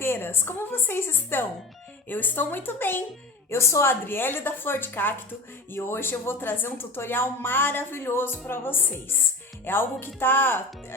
arteiras, como vocês estão? Eu estou muito bem. Eu sou a Adriele da Flor de Cacto e hoje eu vou trazer um tutorial maravilhoso para vocês. É algo que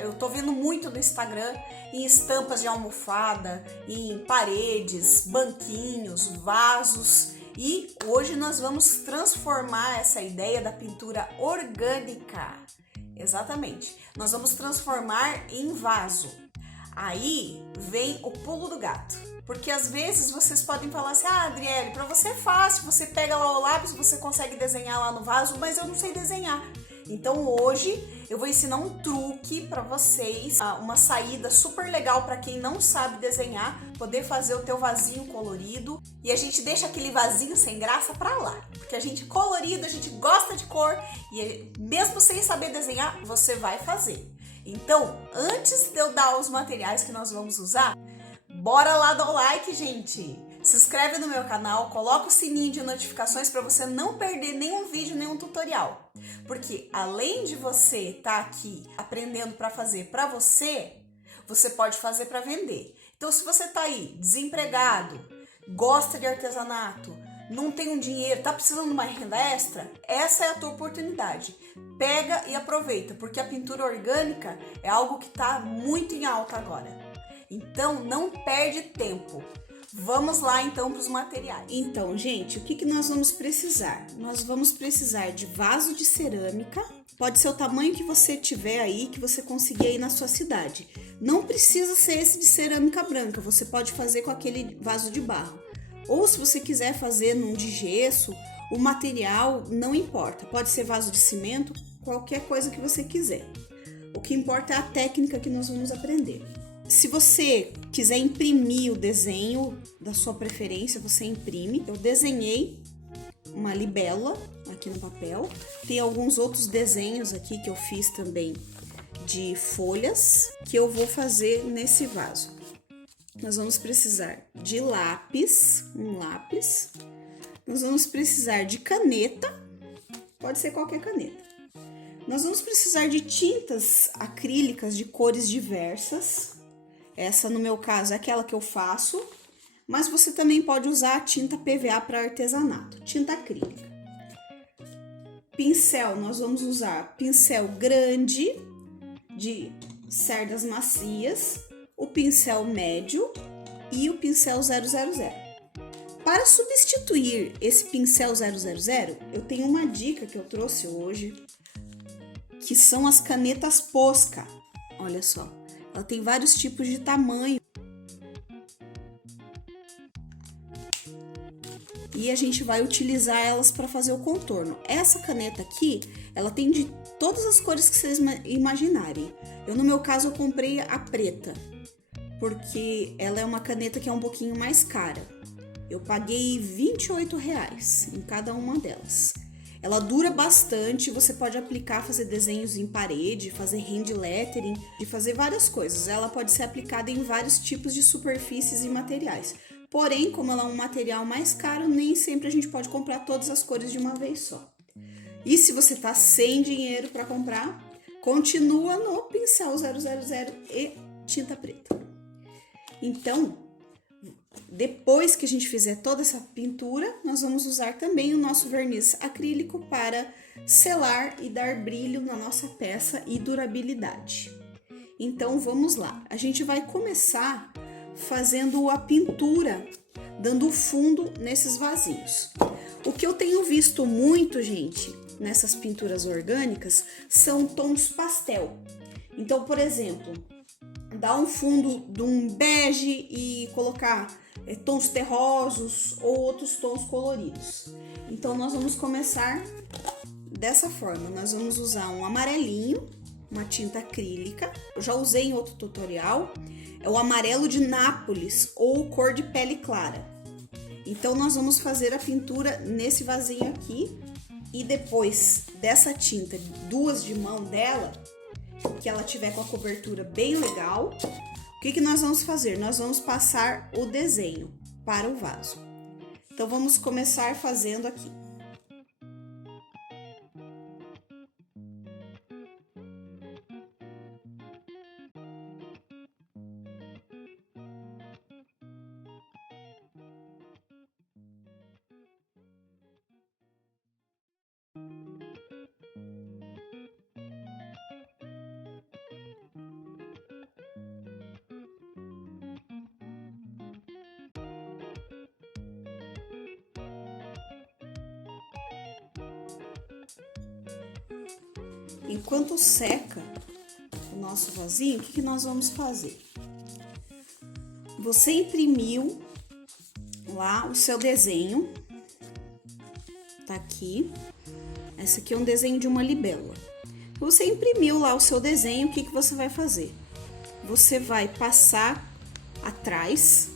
eu tô vendo muito no Instagram, em estampas de almofada, em paredes, banquinhos, vasos. E hoje nós vamos transformar essa ideia da pintura orgânica. Exatamente. Nós vamos transformar em vaso. Aí vem o pulo do gato. Porque às vezes vocês podem falar assim: ah, Adriele, para você é fácil, você pega lá o lápis, você consegue desenhar lá no vaso, mas eu não sei desenhar. Então hoje eu vou ensinar um truque para vocês, uma saída super legal para quem não sabe desenhar, poder fazer o teu vasinho colorido. E a gente deixa aquele vasinho sem graça para lá, porque a gente é colorido, a gente gosta de cor e mesmo sem saber desenhar, você vai fazer. Então, antes de eu dar os materiais que nós vamos usar, bora lá dar o like, gente! Se inscreve no meu canal, coloca o sininho de notificações para você não perder nenhum vídeo, nenhum tutorial. Porque além de você estar aqui aprendendo para fazer para você, você pode fazer para vender. Então, se você tá aí desempregado, gosta de artesanato, não tem um dinheiro, tá precisando de uma renda extra, essa é a tua oportunidade. Pega e aproveita, porque a pintura orgânica é algo que tá muito em alta agora. Então, não perde tempo. Vamos lá então para os materiais. Então, gente, o que nós vamos precisar? Nós vamos precisar de vaso de cerâmica. Pode ser o tamanho que você tiver aí, que você conseguir aí na sua cidade. Não precisa ser esse de cerâmica branca, você pode fazer com aquele vaso de barro. Ou se você quiser fazer num de gesso, o material não importa. Pode ser vaso de cimento, qualquer coisa que você quiser. O que importa é a técnica que nós vamos aprender. Se você quiser imprimir o desenho da sua preferência, você imprime. Eu desenhei uma libélula aqui no papel. Tem alguns outros desenhos aqui que eu fiz também de folhas que eu vou fazer nesse vaso. Nós vamos precisar de lápis, um lápis. Nós vamos precisar de caneta, pode ser qualquer caneta. Nós vamos precisar de tintas acrílicas de cores diversas. Essa, no meu caso, é aquela que eu faço, mas você também pode usar a tinta PVA para artesanato, tinta acrílica. Pincel, nós vamos usar pincel grande de cerdas macias, o pincel médio e o pincel 000. Para substituir esse pincel 000, eu tenho uma dica que eu trouxe hoje, que são as canetas Posca. Olha só. Ela tem vários tipos de tamanho. E a gente vai utilizar elas para fazer o contorno. Essa caneta aqui, ela tem de todas as cores que vocês imaginarem. No meu caso, eu comprei a preta, porque ela é uma caneta que é um pouquinho mais cara. Eu paguei R$28 em cada uma delas. Ela dura bastante, você pode aplicar, fazer desenhos em parede, fazer hand lettering e fazer várias coisas. Ela pode ser aplicada em vários tipos de superfícies e materiais. Porém, como ela é um material mais caro, nem sempre a gente pode comprar todas as cores de uma vez só. E se você tá sem dinheiro para comprar, continua no pincel 000 e tinta preta. Então, depois que a gente fizer toda essa pintura, nós vamos usar também o nosso verniz acrílico para selar e dar brilho na nossa peça e durabilidade. Então vamos lá, a gente vai começar fazendo a pintura, dando fundo nesses vasinhos. O que eu tenho visto muito, gente, nessas pinturas orgânicas são tons pastel. Então, por exemplo, dar um fundo de um bege e colocar tons terrosos ou outros tons coloridos. Então, nós vamos começar dessa forma. Nós vamos usar um amarelinho, uma tinta acrílica. Eu já usei em outro tutorial. É o amarelo de Nápoles ou cor de pele clara. Então, nós vamos fazer a pintura nesse vasinho aqui. E depois dessa tinta, duas de mão dela, que ela tiver com a cobertura bem legal, o que nós vamos fazer? Nós vamos passar o desenho para o vaso. Então, vamos começar fazendo aqui. enquanto seca o nosso vasinho, o que nós vamos fazer? Você imprimiu lá o seu desenho, tá aqui. Esse aqui é um desenho de uma libélula. Você imprimiu lá o seu desenho, o que você vai fazer? Você vai passar atrás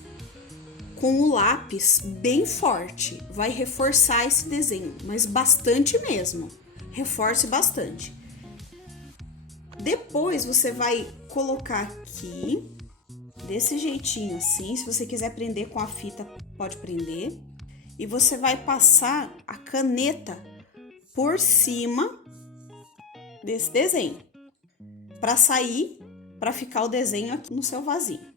com o lápis bem forte, vai reforçar esse desenho, mas bastante mesmo, reforce bastante. Depois você vai colocar aqui, desse jeitinho assim, se você quiser prender com a fita, pode prender. E você vai passar a caneta por cima desse desenho, para ficar o desenho aqui no seu vasinho.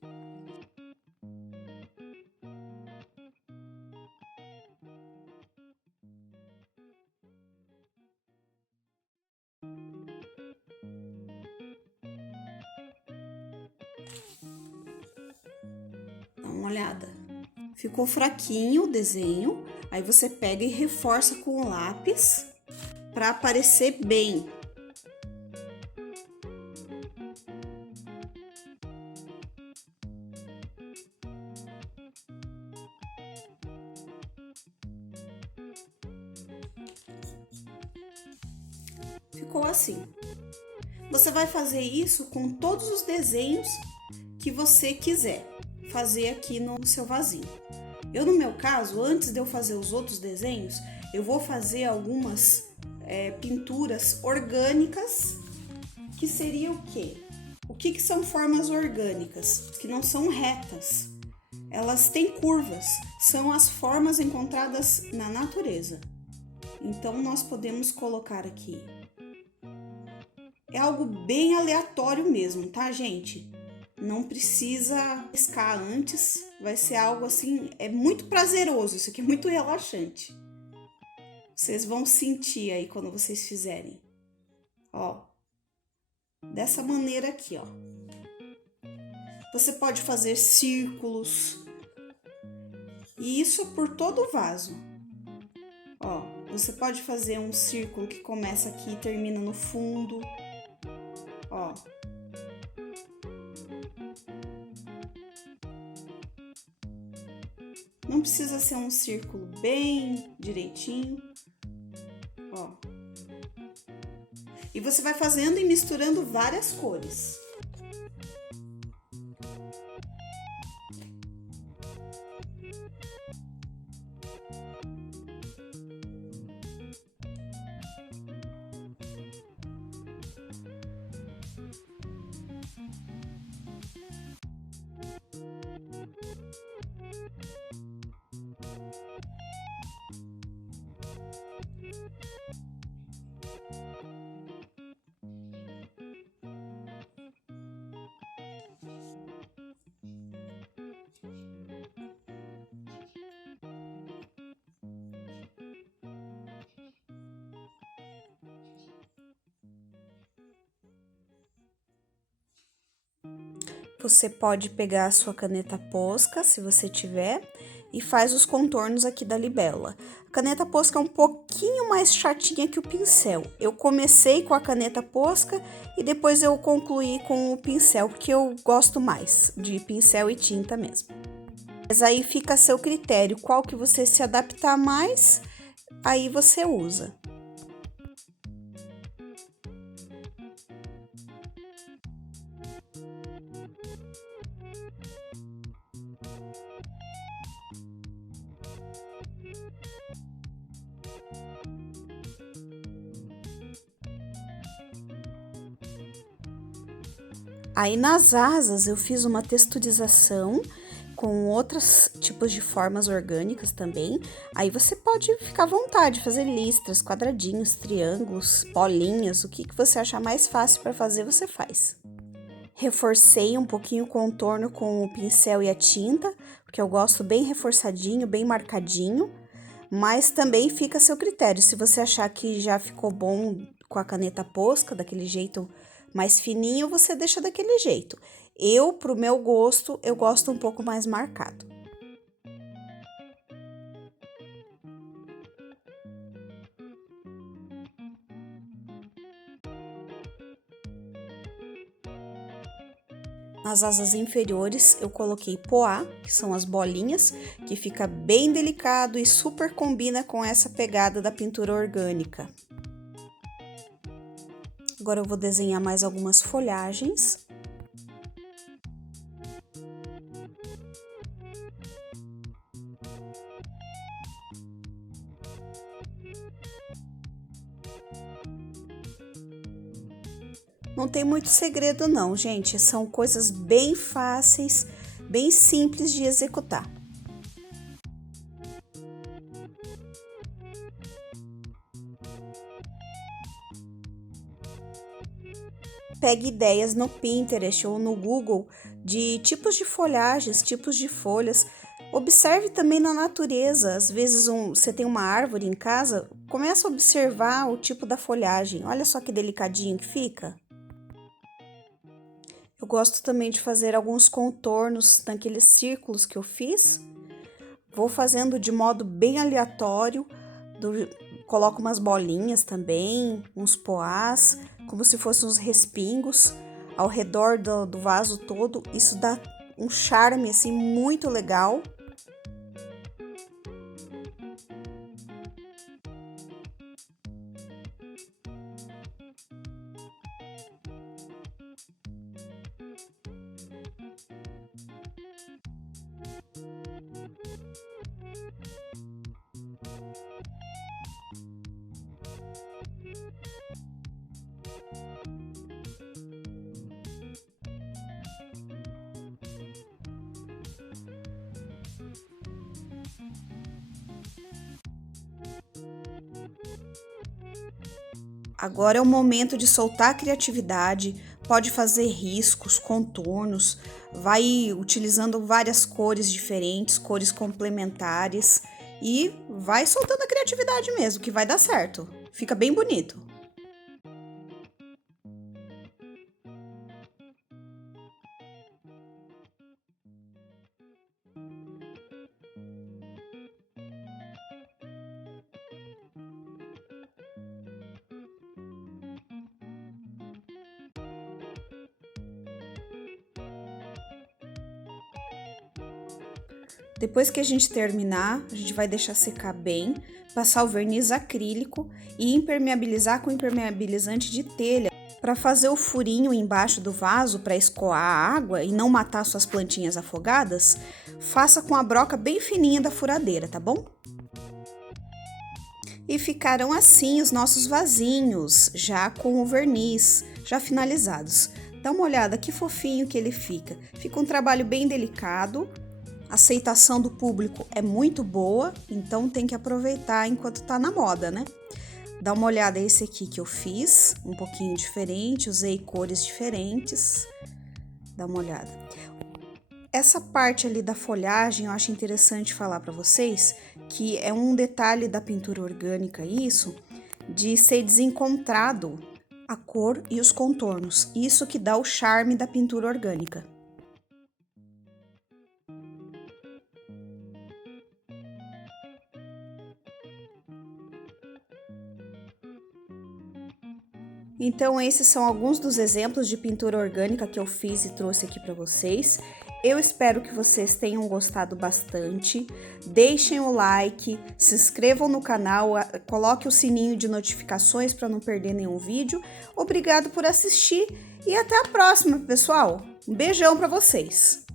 Dá uma olhada. Ficou fraquinho o desenho, aí você pega e reforça com o lápis para aparecer bem. Ficou assim. Você vai fazer isso com todos os desenhos que você quiser fazer aqui no seu vasinho. Eu, no meu caso, antes de eu fazer os outros desenhos, eu vou fazer algumas pinturas orgânicas, que seria o quê? O que são formas orgânicas? Que não são retas. Elas têm curvas, são as formas encontradas na natureza. Então, nós podemos colocar aqui. É algo bem aleatório mesmo, tá, gente? Não precisa riscar antes, vai ser algo assim, é muito prazeroso, isso aqui é muito relaxante. Vocês vão sentir aí quando vocês fizerem. Ó, dessa maneira aqui, ó. Você pode fazer círculos, e isso por todo o vaso. Ó, você pode fazer um círculo que começa aqui e termina no fundo. Ó. Não precisa ser um círculo bem direitinho. Ó. E você vai fazendo e misturando várias cores. Você pode pegar a sua caneta Posca, se você tiver, e faz os contornos aqui da libélula. A caneta Posca é um pouquinho mais chatinha que o pincel. Eu comecei com a caneta Posca e depois eu concluí com o pincel, porque eu gosto mais de pincel e tinta mesmo. Mas aí fica a seu critério, qual que você se adaptar mais, aí você usa. Aí nas asas eu fiz uma texturização com outros tipos de formas orgânicas também. Aí você pode ficar à vontade, fazer listras, quadradinhos, triângulos, bolinhas, o que você achar mais fácil para fazer, você faz. Reforcei um pouquinho o contorno com o pincel e a tinta, porque eu gosto bem reforçadinho, bem marcadinho, mas também fica a seu critério. Se você achar que já ficou bom com a caneta Posca, daquele jeito mais fininho, você deixa daquele jeito. Eu, pro meu gosto, eu gosto um pouco mais marcado. Nas asas inferiores eu coloquei poá, que são as bolinhas, que fica bem delicado e super combina com essa pegada da pintura orgânica. Agora eu vou desenhar mais algumas folhagens. Não tem muito segredo não, gente, são coisas bem fáceis, bem simples de executar. Pegue ideias no Pinterest ou no Google de tipos de folhagens, tipos de folhas. Observe também na natureza, às vezes você tem uma árvore em casa, começa a observar o tipo da folhagem, olha só que delicadinho que fica. Eu gosto também de fazer alguns contornos naqueles círculos que eu fiz. Vou fazendo de modo bem aleatório, coloco umas bolinhas também, uns poás, como se fossem uns respingos ao redor do vaso todo. Isso dá um charme assim muito legal. Agora é o momento de soltar a criatividade, pode fazer riscos, contornos, vai utilizando várias cores diferentes, cores complementares e vai soltando a criatividade mesmo, que vai dar certo. Fica bem bonito. Depois que a gente terminar, a gente vai deixar secar bem, passar o verniz acrílico e impermeabilizar com impermeabilizante de telha para fazer o furinho embaixo do vaso para escoar a água e não matar suas plantinhas afogadas. Faça com a broca bem fininha da furadeira, tá bom? E ficaram assim os nossos vasinhos, já com o verniz, já finalizados. Dá uma olhada que fofinho que ele fica. Fica um trabalho bem delicado. A aceitação do público é muito boa, então tem que aproveitar enquanto tá na moda, né? Dá uma olhada esse aqui que eu fiz, um pouquinho diferente, usei cores diferentes. Dá uma olhada. Essa parte ali da folhagem eu acho interessante falar para vocês, que é um detalhe da pintura orgânica isso, de ser desencontrado a cor e os contornos. Isso que dá o charme da pintura orgânica. Então, esses são alguns dos exemplos de pintura orgânica que eu fiz e trouxe aqui para vocês. Eu espero que vocês tenham gostado bastante. Deixem o like, se inscrevam no canal, coloque o sininho de notificações para não perder nenhum vídeo. Obrigado por assistir e até a próxima, pessoal. Um beijão para vocês!